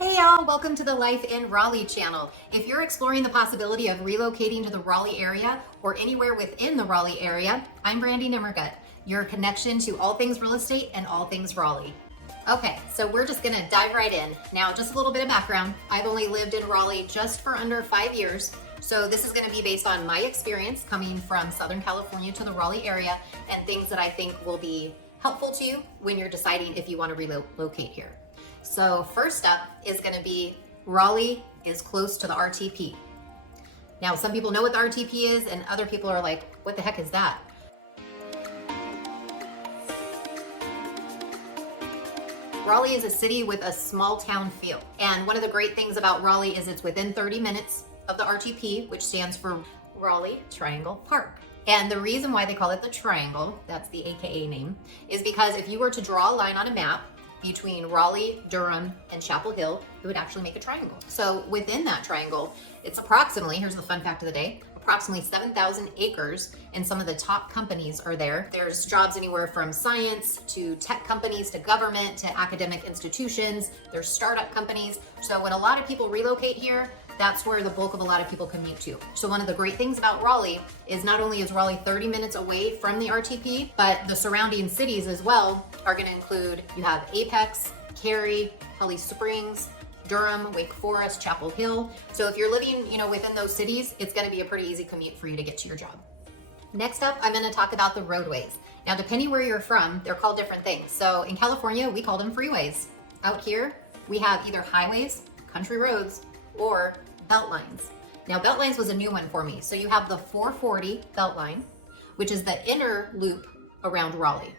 Hey y'all, welcome to the Life in Raleigh channel. If you're exploring the possibility of relocating to the Raleigh area or anywhere within the Raleigh area, I'm Brandy Nemergut, your connection to all things real estate and all things Raleigh. Okay, so we're just gonna dive right in. Now, just a little bit of background. I've only lived in Raleigh just for under 5 years. So this is gonna be based on my experience coming from Southern California to the Raleigh area and things that I think will be helpful to you when you're deciding if you wanna relocate here. So first up is gonna be Raleigh is close to the RTP. Now, some people know what the RTP is and other people are like, what the heck is that? Raleigh is a city with a small town feel. And one of the great things about Raleigh is it's within 30 minutes of the RTP, which stands for Raleigh Triangle Park. And the reason why they call it the Triangle, that's the AKA name, is because if you were to draw a line on a map between Raleigh, Durham, and Chapel Hill, it would actually make a triangle. So within that triangle, it's approximately, here's the fun fact of the day, approximately 7,000 acres, and some of the top companies are there. There's jobs anywhere from science to tech companies to government to academic institutions. There's startup companies. So when a lot of people relocate here, that's where the bulk of a lot of people commute to. So one of the great things about Raleigh is not only is Raleigh 30 minutes away from the RTP, but the surrounding cities as well are gonna include, you have Apex, Cary, Holly Springs, Durham, Wake Forest, Chapel Hill. So if you're living, within those cities, it's gonna be a pretty easy commute for you to get to your job. Next up, I'm gonna talk about the roadways. Now, depending where you're from, they're called different things. So in California, we call them freeways. Out here, we have either highways, country roads, or Beltlines. Now, Beltlines was a new one for me. So you have the 440 Beltline, which is the inner loop around Raleigh.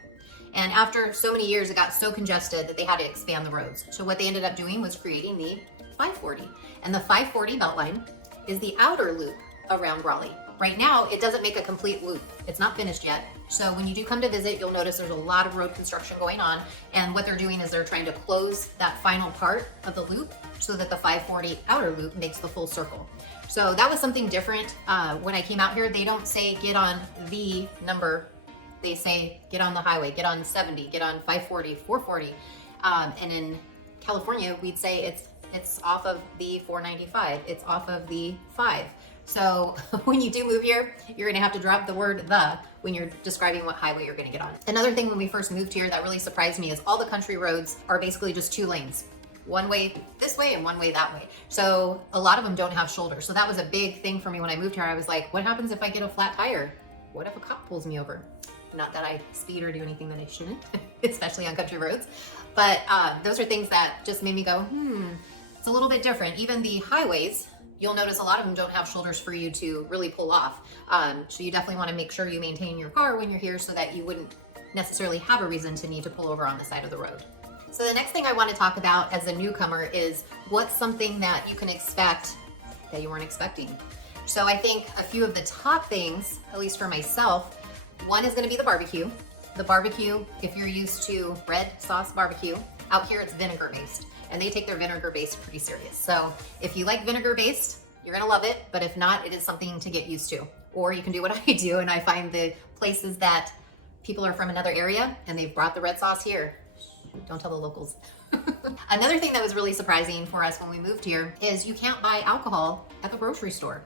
And after so many years, it got so congested that they had to expand the roads. So what they ended up doing was creating the 540. And the 540 Beltline is the outer loop around Raleigh. Right now, it doesn't make a complete loop. It's not finished yet. So when you do come to visit, you'll notice there's a lot of road construction going on. And what they're doing is they're trying to close that final part of the loop so that the 540 outer loop makes the full circle. So that was something different. When I came out here, they don't say get on the number. They say get on the highway, get on 70, get on 540, 440. And in California, we'd say it's off of the 495. It's off of the 5. So when you do move here, you're gonna have to drop the word the when you're describing what highway you're gonna get on. Another thing when we first moved here that really surprised me is all the country roads are basically just 2 lanes. One way this way and one way that way. So a lot of them don't have shoulders. So that was a big thing for me when I moved here. I was like, what happens if I get a flat tire? What if a cop pulls me over? Not that I speed or do anything that I shouldn't, especially on country roads. But those are things that just made me go, it's a little bit different. Even the highways, you'll notice a lot of them don't have shoulders for you to really pull off. So you definitely want to make sure you maintain your car when you're here so that you wouldn't necessarily have a reason to need to pull over on the side of the road. So the next thing I want to talk about as a newcomer is what's something that you can expect that you weren't expecting. So I think a few of the top things, at least for myself, one is going to be the barbecue. The barbecue, if you're used to red sauce barbecue, out here it's vinegar based. And they take their vinegar based pretty serious. So if you like vinegar based, you're gonna love it. But if not, it is something to get used to. Or you can do what I do, and I find the places that people are from another area and they've brought the red sauce here. Don't tell the locals. Another thing that was really surprising for us when we moved here is you can't buy alcohol at the grocery store.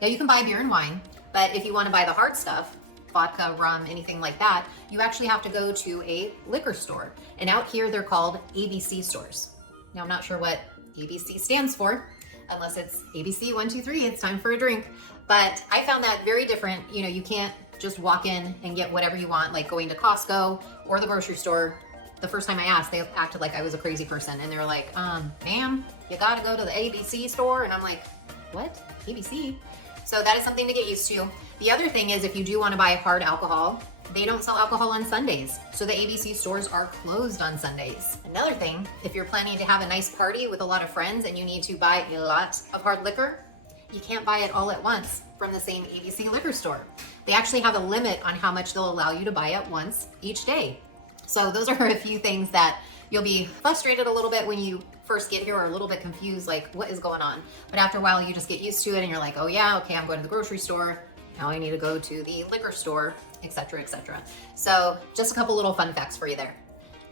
Now you can buy beer and wine, but if you wanna buy the hard stuff, vodka, rum, anything like that, you actually have to go to a liquor store. And out here they're called ABC stores. Now, I'm not sure what ABC stands for, unless it's ABC 1, 2, 3, it's time for a drink. But I found that very different. You can't just walk in and get whatever you want, like going to Costco or the grocery store. The first time I asked, they acted like I was a crazy person. And they were like, ma'am, you gotta go to the ABC store. And I'm like, what? ABC? So that is something to get used to. The other thing is if you do wanna buy hard alcohol, they don't sell alcohol on Sundays. So the ABC stores are closed on Sundays. Another thing, if you're planning to have a nice party with a lot of friends and you need to buy a lot of hard liquor, you can't buy it all at once from the same ABC liquor store. They actually have a limit on how much they'll allow you to buy at once each day. So those are a few things that you'll be frustrated a little bit when you first get here or a little bit confused, like what is going on? But after a while, you just get used to it and you're like, oh yeah, okay, I'm going to the grocery store. Now I need to go to the liquor store, etc., etc. So just a couple little fun facts for you there.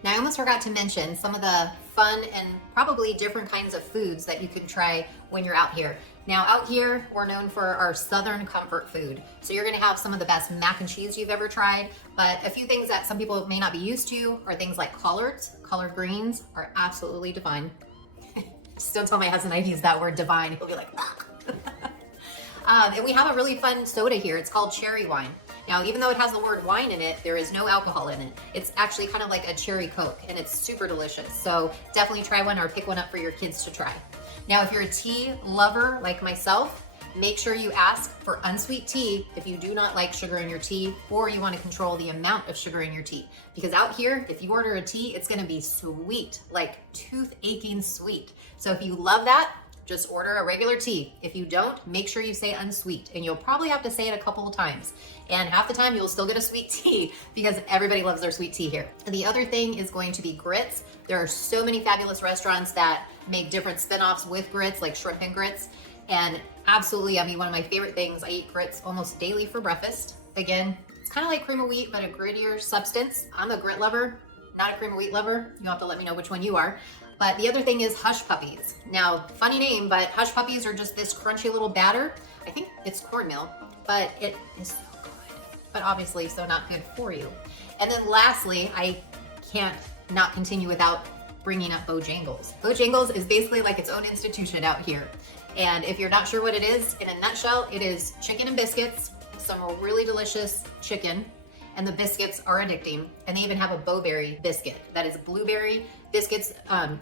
Now, I almost forgot to mention some of the fun and probably different kinds of foods that you can try when you're out here. Now, out here, we're known for our Southern comfort food. So you're gonna have some of the best mac and cheese you've ever tried, but a few things that some people may not be used to are things like collards. Collard greens are absolutely divine. Just don't tell my husband I use that word divine. He'll be like, and we have a really fun soda here. It's called cherry wine. Now, even though it has the word wine in it, there is no alcohol in it. It's actually kind of like a cherry Coke, and it's super delicious. So definitely try one or pick one up for your kids to try. Now, if you're a tea lover like myself, make sure you ask for unsweet tea if you do not like sugar in your tea, or you want to control the amount of sugar in your tea. Because out here, if you order a tea, it's going to be sweet, like tooth aching sweet. So if you love that, just order a regular tea. If you don't, make sure you say unsweet, and you'll probably have to say it a couple of times. And half the time you'll still get a sweet tea because everybody loves their sweet tea here. And the other thing is going to be grits. There are so many fabulous restaurants that make different spin-offs with grits, like shrimp and grits. And absolutely, I mean, one of my favorite things, I eat grits almost daily for breakfast. Again, it's kind of like cream of wheat, but a grittier substance. I'm a grit lover, not a cream of wheat lover. You'll have to let me know which one you are. But the other thing is hush puppies. Now, funny name, but hush puppies are just this crunchy little batter. I think it's cornmeal, but it is so good, but obviously so not good for you. And then lastly, I can't not continue without bringing up Bojangles. Bojangles is basically like its own institution out here. And if you're not sure what it is, in a nutshell, it is chicken and biscuits, some really delicious chicken, and the biscuits are addicting. And they even have a bowberry biscuit that is blueberry biscuits.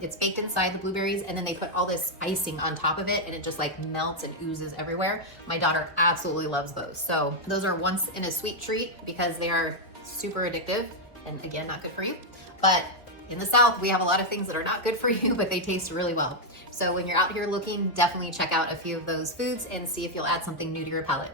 It's baked inside the blueberries, and then they put all this icing on top of it, and it just like melts and oozes everywhere. My daughter absolutely loves those. So those are once in a sweet treat because they are super addictive and again, not good for you. But in the South, we have a lot of things that are not good for you, but they taste really well. So when you're out here looking, definitely check out a few of those foods and see if you'll add something new to your palate.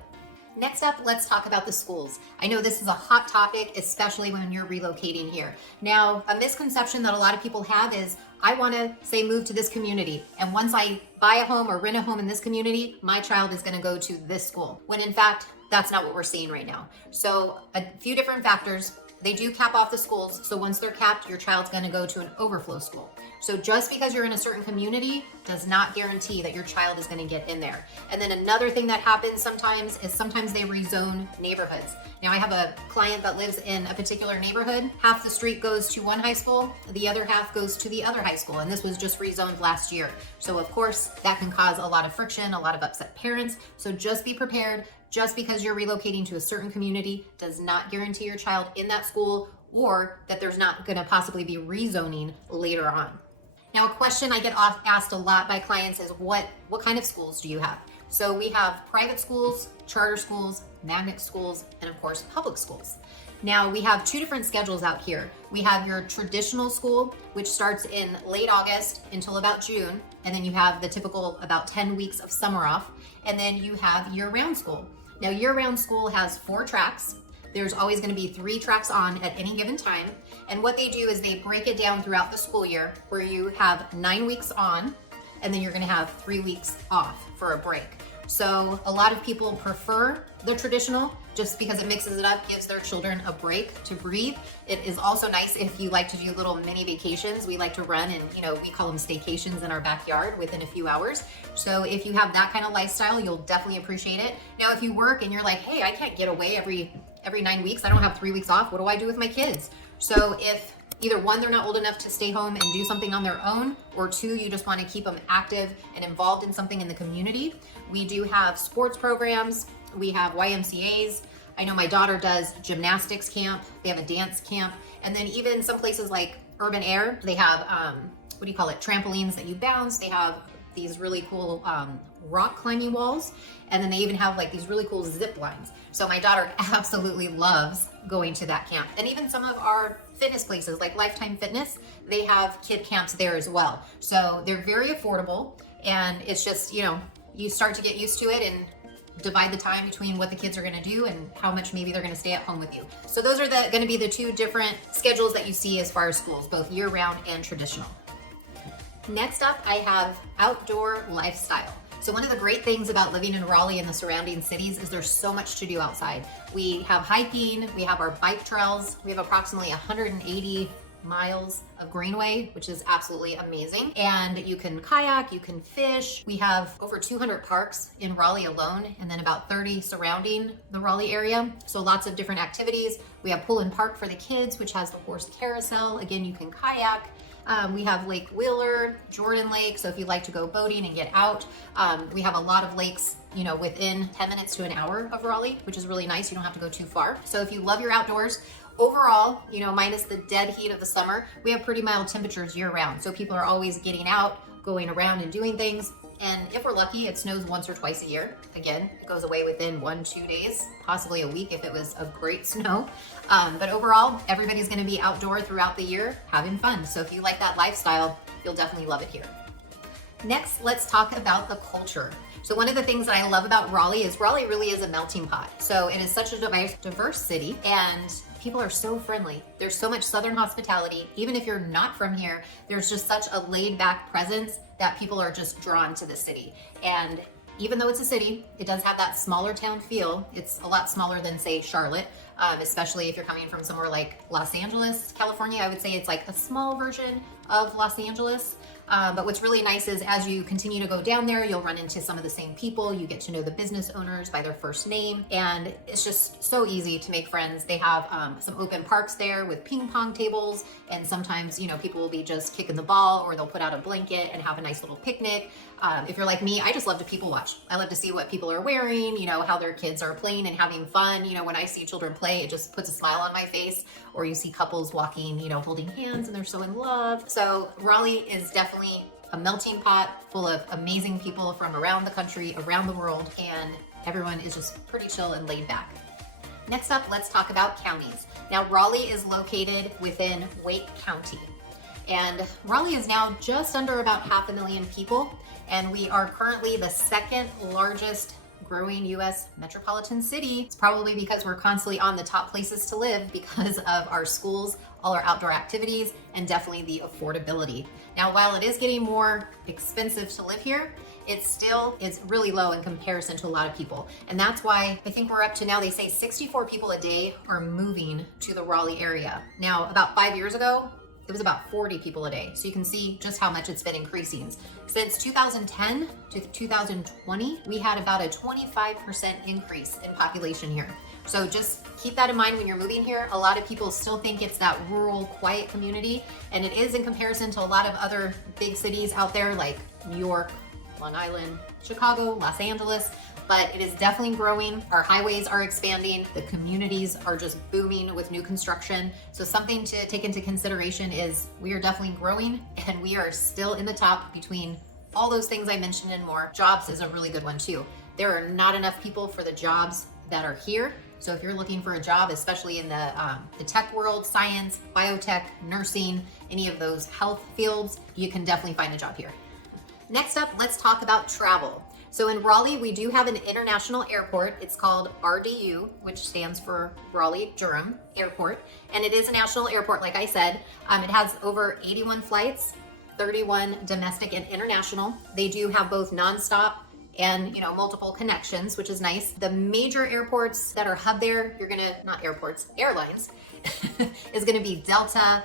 Next up, let's talk about the schools. I know this is a hot topic, especially when you're relocating here. Now, a misconception that a lot of people have is, I wanna say move to this community, and once I buy a home or rent a home in this community, my child is gonna go to this school. When in fact, that's not what we're seeing right now. So a few different factors. They do cap off the schools, so once they're capped, your child's gonna go to an overflow school. So just because you're in a certain community does not guarantee that your child is gonna get in there. And then another thing that happens sometimes is sometimes they rezone neighborhoods. Now I have a client that lives in a particular neighborhood. Half the street goes to one high school, the other half goes to the other high school, and this was just rezoned last year. So of course, that can cause a lot of friction, a lot of upset parents. So just be prepared. Just because you're relocating to a certain community does not guarantee your child in that school, or that there's not gonna possibly be rezoning later on. Now, a question I get asked a lot by clients is what kind of schools do you have? So we have private schools, charter schools, magnet schools, and of course, public schools. Now we have two different schedules out here. We have your traditional school, which starts in late August until about June. And then you have the typical about 10 weeks of summer off. And then you have year-round school. Now year-round school has 4 tracks. There's always gonna be 3 tracks on at any given time. And what they do is they break it down throughout the school year where you have 9 weeks on, and then you're gonna have 3 weeks off for a break. So a lot of people prefer the traditional just because it mixes it up, gives their children a break to breathe. It is also nice if you like to do little mini vacations. We like to run and, we call them staycations in our backyard within a few hours. So if you have that kind of lifestyle, you'll definitely appreciate it. Now, if you work and you're like, hey, I can't get away every 9 weeks, I don't have 3 weeks off, what do I do with my kids? So if either 1, they're not old enough to stay home and do something on their own, or 2, you just want to keep them active and involved in something in the community, we do have sports programs, we have YMCAs. I know my daughter does gymnastics camp, they have a dance camp, and then even some places like Urban Air, they have, trampolines that you bounce, they have these really cool rock climbing walls, and then they even have like these really cool zip lines. So my daughter absolutely loves going to that camp. And even some of our fitness places like Lifetime Fitness, they have kid camps there as well. So they're very affordable, and it's just, you start to get used to it and divide the time between what the kids are gonna do and how much maybe they're gonna stay at home with you. So those are gonna be the 2 different schedules that you see as far as schools, both year-round and traditional. Next up, I have outdoor lifestyle. So one of the great things about living in Raleigh and the surrounding cities is there's so much to do outside. We have hiking, we have our bike trails, we have approximately 180 miles of greenway, which is absolutely amazing. And you can kayak, you can fish. We have over 200 parks in Raleigh alone, and then about 30 surrounding the Raleigh area. So lots of different activities. We have Pull and Park for the kids, which has the horse carousel. Again, you can kayak. We have Lake Wheeler, Jordan Lake. So if you like to go boating and get out, we have a lot of lakes, you know, within 10 minutes to an hour of Raleigh, which is really nice. You don't have to go too far. So if you love your outdoors, overall, you know, minus the dead heat of the summer, we have pretty mild temperatures year round. So people are always getting out, going around and doing things. And if we're lucky, it snows once or twice a year. Again, it goes away within 1-2 days, possibly a week if it was a great snow. But overall, everybody's gonna be outdoor throughout the year having fun. So if you like that lifestyle, you'll definitely love it here. Next, let's talk about the culture. So one of the things that I love about Raleigh is Raleigh really is a melting pot. So it is such a diverse city, and people are so friendly. There's so much Southern hospitality. Even if you're not from here, there's just such a laid back presence that people are just drawn to the city. And even though it's a city, it does have that smaller town feel. It's a lot smaller than, say, Charlotte, especially if you're coming from somewhere like Los Angeles, California. I would say it's like a small version of Los Angeles. But what's really nice is as you continue to go down there, you'll run into some of the same people. You get to know the business owners by their first name, and it's just so easy to make friends. They have some open parks there with ping pong tables, and sometimes, you know, people will be just kicking the ball, or they'll put out a blanket and have a nice little picnic. If you're like me, I just love to people watch. I love to see what people are wearing, you know, how their kids are playing and having fun. You know, when I see children play, it just puts a smile on my face. Or you see couples walking, you know, holding hands and they're so in love. So Raleigh is definitely a melting pot full of amazing people from around the country, around the world, and everyone is just pretty chill and laid back. Next up, let's talk about counties. Now, Raleigh is located within Wake County. And Raleigh is now just under about 500,000 people, and we are currently the second largest growing U.S. metropolitan city. It's probably because we're constantly on the top places to live because of our schools, all our outdoor activities, and definitely the affordability. Now, while it is getting more expensive to live here, it still is really low in comparison to a lot of people. And that's why I think we're up to now, they say 64 people a day are moving to the Raleigh area. Now, about 5 years ago, it was about 40 people a day. So you can see just how much it's been increasing. Since 2010 to 2020, we had about a 25% increase in population here. So just keep that in mind when you're moving here. A lot of people still think it's that rural, quiet community, and it is in comparison to a lot of other big cities out there like New York, Long Island, Chicago, Los Angeles. But it is definitely growing. Our highways are expanding. The communities are just booming with new construction. So something to take into consideration is we are definitely growing, and we are still in the top between all those things I mentioned and more. Jobs is a really good one too. There are not enough people for the jobs that are here. So if you're looking for a job, especially in the tech world, science, biotech, nursing, any of those health fields, you can definitely find a job here. Next up, let's talk about travel. So in Raleigh, we do have an international airport. It's called RDU, which stands for Raleigh-Durham Airport. And it is a national airport, like I said. It has over 81 flights, 31 domestic and international. They do have both nonstop and, you know, multiple connections, which is nice. The major airports that are hub there, airlines, is gonna be Delta.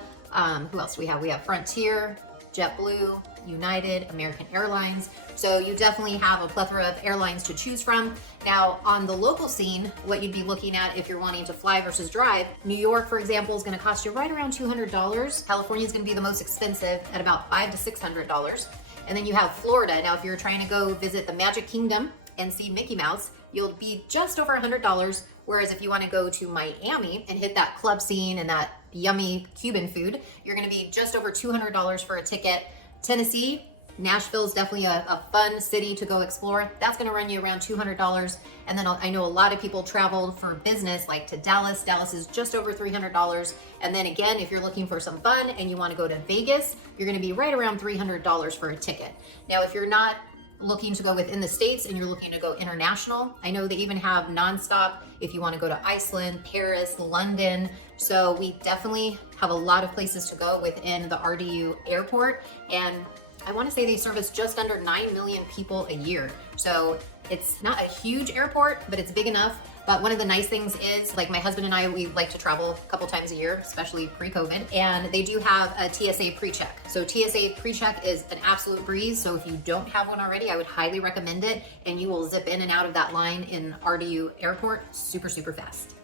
Who else do we have? We have Frontier, JetBlue, United, American Airlines. So you definitely have a plethora of airlines to choose from. Now, on the local scene, what you'd be looking at if you're wanting to fly versus drive, New York, for example, is gonna cost you right around $200. California is gonna be the most expensive at about $500 to $600. And then you have Florida. Now, if you're trying to go visit the Magic Kingdom and see Mickey Mouse, you'll be just over $100. Whereas if you want to go to Miami and hit that club scene and that yummy Cuban food, you're going to be just over $200 for a ticket. Tennessee, Nashville is definitely a fun city to go explore. That's going to run you around $200. And then I know a lot of people travel for business, like to Dallas. Dallas is just over $300. And then again, if you're looking for some fun and you want to go to Vegas, you're going to be right around $300 for a ticket. Now, if you're not looking to go within the States and you're looking to go international, I know they even have nonstop if you want to go to Iceland, Paris, London. So we definitely have a lot of places to go within the RDU airport. And I want to say they service just under 9 million people a year. So It's not a huge airport, but it's big enough. But one of the nice things is, like, my husband and I, we like to travel a couple times a year, especially pre-COVID, and they do have a TSA pre-check. So TSA pre-check is an absolute breeze. So if you don't have one already, I would highly recommend it, and you will zip in and out of that line in RDU Airport super, super fast.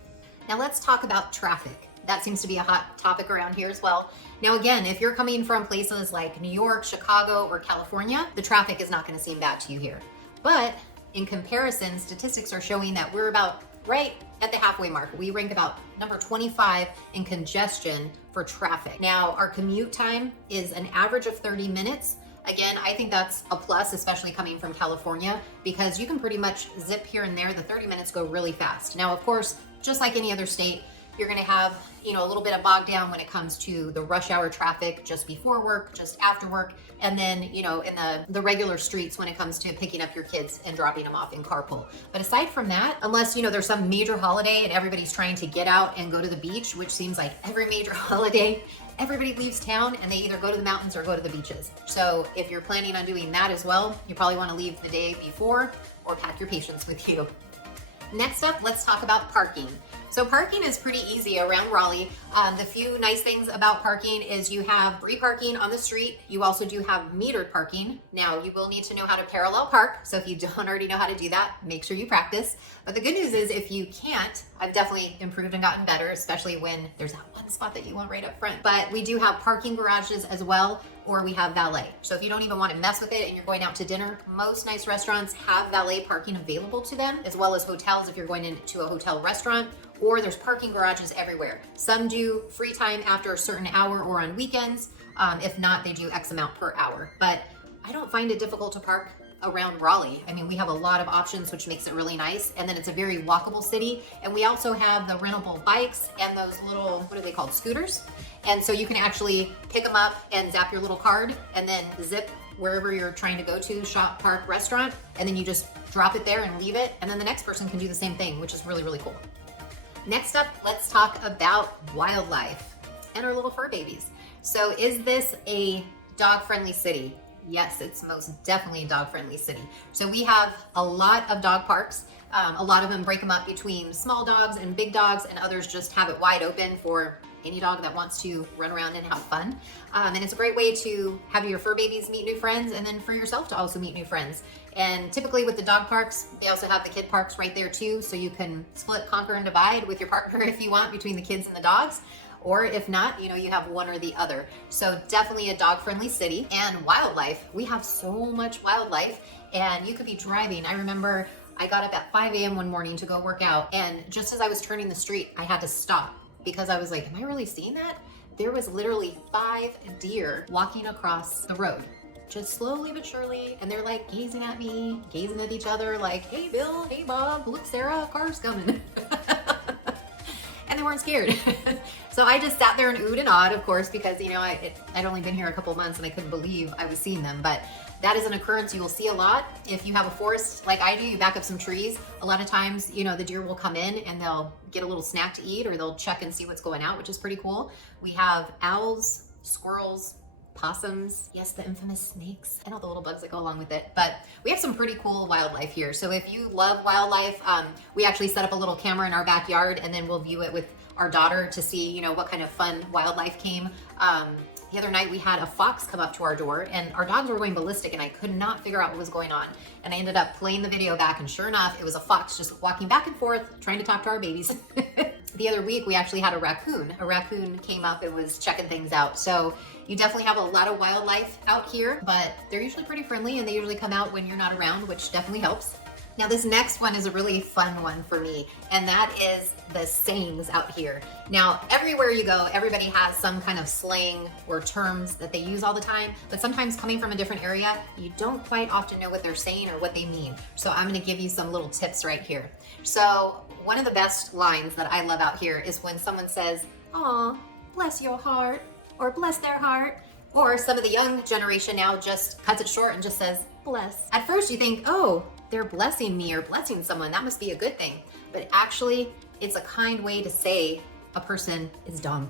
Now let's talk about traffic. That seems to be a hot topic around here as well. Now again, if you're coming from places like New York, Chicago, or California, the traffic is not going to seem bad to you here. But in comparison, statistics are showing that we're about right at the halfway mark. We rank about number 25 in congestion for traffic. Now, our commute time is an average of 30 minutes. Again, I think that's a plus, especially coming from California, because you can pretty much zip here and there. The 30 minutes go really fast. Now, of course, just like any other state, you're gonna have, a little bit of bog down when it comes to the rush hour traffic just before work, just after work, and then, in the regular streets when it comes to picking up your kids and dropping them off in carpool. But aside from that, unless, there's some major holiday and everybody's trying to get out and go to the beach, which seems like every major holiday, everybody leaves town and they either go to the mountains or go to the beaches. So if you're planning on doing that as well, you probably want to leave the day before or pack your patients with you. Next up, let's talk about parking. So parking is pretty easy around Raleigh. The few nice things about parking is you have free parking on the street. You also do have metered parking. Now, you will need to know how to parallel park. So if you don't already know how to do that, make sure you practice. But the good news is if you can't, I've definitely improved and gotten better, especially when there's that one spot that you want right up front. But we do have parking garages as well, or we have valet. So if you don't even want to mess with it and you're going out to dinner, most nice restaurants have valet parking available to them, as well as hotels if you're going into a hotel restaurant, or there's parking garages everywhere. Some do free time after a certain hour or on weekends. If not, they do X amount per hour. But I don't find it difficult to park around Raleigh. I mean, we have a lot of options, which makes it really nice. And then it's a very walkable city. And we also have the rentable bikes and those little, what are they called, scooters? And so you can actually pick them up and zap your little card and then zip wherever you're trying to go to, shop, park, restaurant, and then you just drop it there and leave it. And then the next person can do the same thing, which is really, really cool. Next up, let's talk about wildlife and our little fur babies. So is this a dog-friendly city? Yes, it's most definitely a dog-friendly city. So we have a lot of dog parks. A lot of them break them up between small dogs and big dogs, and others just have it wide open for any dog that wants to run around and have fun. And it's a great way to have your fur babies meet new friends, and then for yourself to also meet new friends. And typically with the dog parks, they also have the kid parks right there too, so you can split, conquer, and divide with your partner if you want between the kids and the dogs. Or if not, you have one or the other. So definitely a dog-friendly city. And wildlife, we have so much wildlife, and you could be driving. I remember I got up at 5 a.m. one morning to go work out, and just as I was turning the street, I had to stop because I was like, am I really seeing that? There was literally 5 deer walking across the road, just slowly but surely, and they're like gazing at me, gazing at each other like, hey Bill, hey Bob, look Sarah, a car's coming. And they weren't scared. So I just sat there and oohed and awed, of course, because I'd only been here a couple months and I couldn't believe I was seeing them. But that is an occurrence you will see a lot. If you have a forest like I do, you back up some trees. A lot of times, the deer will come in and they'll get a little snack to eat, or they'll check and see what's going out, which is pretty cool. We have owls, squirrels, possums, yes, the infamous snakes, and all the little bugs that go along with it. But we have some pretty cool wildlife here. So if you love wildlife, we actually set up a little camera in our backyard, and then we'll view it with our daughter to see, what kind of fun wildlife came. The other night we had a fox come up to our door, and our dogs were going ballistic, and I could not figure out what was going on. And I ended up playing the video back, and sure enough, it was a fox just walking back and forth, trying to talk to our babies. The other week, we actually had a raccoon. A raccoon came up and was checking things out. So you definitely have a lot of wildlife out here, but they're usually pretty friendly, and they usually come out when you're not around, which definitely helps. Now this next one is a really fun one for me, and that is the sayings out here. Now everywhere you go, everybody has some kind of slang or terms that they use all the time, but sometimes coming from a different area, you don't quite often know what they're saying or what they mean. So I'm gonna give you some little tips right here. So one of the best lines that I love out here is when someone says, "Aw, bless your heart," or "bless their heart," or some of the young generation now just cuts it short and just says, "bless." At first you think, oh, they're blessing me or blessing someone, that must be a good thing. But actually, it's a kind way to say a person is dumb.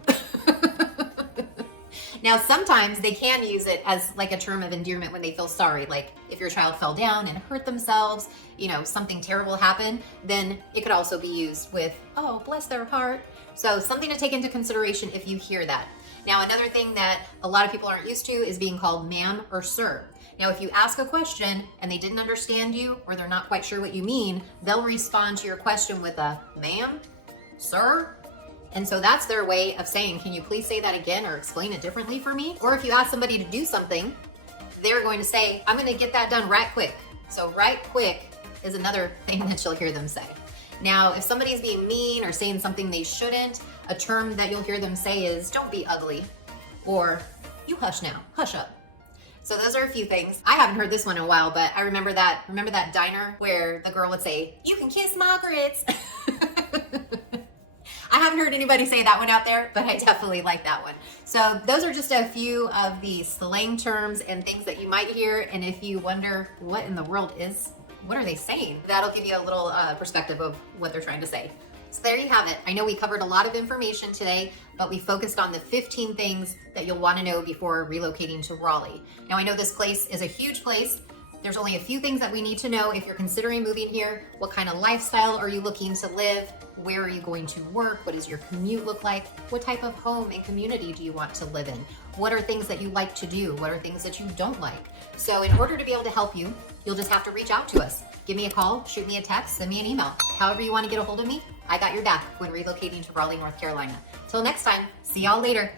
Now, sometimes they can use it as like a term of endearment when they feel sorry. Like if your child fell down and hurt themselves, you know, something terrible happened, then it could also be used with, oh, bless their heart. So something to take into consideration if you hear that. Now, another thing that a lot of people aren't used to is being called ma'am or sir. Now, if you ask a question and they didn't understand you or they're not quite sure what you mean, they'll respond to your question with a ma'am, sir. And so that's their way of saying, can you please say that again or explain it differently for me? Or if you ask somebody to do something, they're going to say, I'm going to get that done right quick. So right quick is another thing that you'll hear them say. Now, if somebody's being mean or saying something they shouldn't, a term that you'll hear them say is, don't be ugly, or you hush now, hush up. So those are a few things. I haven't heard this one in a while, but I remember that diner where the girl would say, you can kiss my grits. I haven't heard anybody say that one out there, but I definitely like that one. So those are just a few of the slang terms and things that you might hear. And if you wonder what in the world what are they saying? That'll give you a little perspective of what they're trying to say. So there you have it. I know we covered a lot of information today, but we focused on the 15 things that you'll want to know before relocating to Raleigh. Now, I know this place is a huge place. There's only a few things that we need to know if you're considering moving here. What kind of lifestyle are you looking to live? Where are you going to work? What does your commute look like? What type of home and community do you want to live in? What are things that you like to do? What are things that you don't like? So in order to be able to help you, you'll just have to reach out to us. Give me a call, shoot me a text, send me an email. However you want to get a hold of me, I got your back when relocating to Raleigh, North Carolina. Till next time, see y'all later.